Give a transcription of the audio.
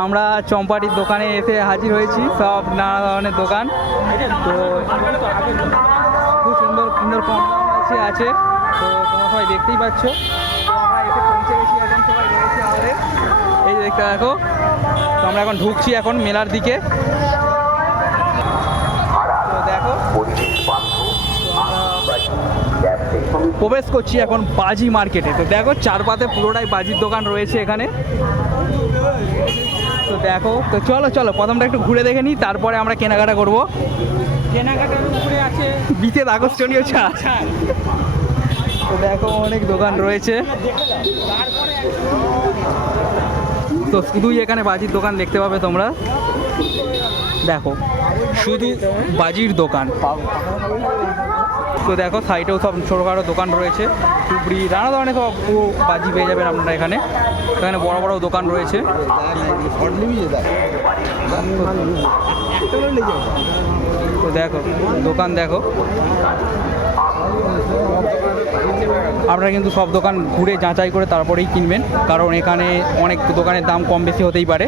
আমরা চম্পাটির দোকানে এসে হাজির হয়েছি, সব নানা ধরনের দোকান। তো খুব সুন্দর সুন্দর কম দাম আছে, তো তোমরা সবাই দেখতেই পাচ্ছ। তো আমরা এসে পৌঁছে গেছি, এখন সবাই রয়েছে আমাদের, এই যে দেখতে দেখো। তো আমরা এখন ঢুকছি এখন মেলার দিকে। তো দেখো প্রবেশ করছি এখন বাজি মার্কেটে। তো দেখো চারপাতে পুরোটাই বাজির দোকান রয়েছে এখানে। তো দেখো, তো চলো চলো প্রথমটা একটু ঘুরে দেখে নিই, তারপরে আমরা কেনাকাটা করবো। কেনাকাটার উপরে আছে বিশেষ আকর্ষণীয় ছাড়। তো দেখো অনেক দোকান রয়েছে, তো শুধুই এখানে বাজির দোকান দেখতে পাবে তোমরা। দেখো শুধু বাজির দোকান। তো দেখো সাইডেও সব ছোটোখাটো দোকান রয়েছে, টুবড়ি নানা ধরনের সব বাজি পেয়ে যাবেন আপনারা এখানে। এখানে বড় বড় দোকান রয়েছে। তো দেখো দোকান দেখো, আপনারা কিন্তু সব দোকান ঘুরে যাচাই করে তারপরেই কিনবেন, কারণ এখানে অনেক দোকানের দাম কম বেশি হতেই পারে।